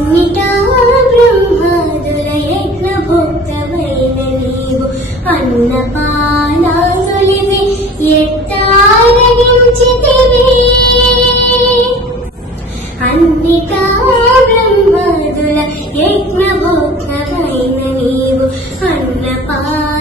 అన్నిటా బ్రహ్మాదుల యజ్ఞ భోక్తమైన నీవు అన్నపానాదులివి ఎట్టారగించితివి అన్నిటా బ్రహ్మాదుల యజ్ఞ భోక్తమైన నీవు అన్నపానాదులివి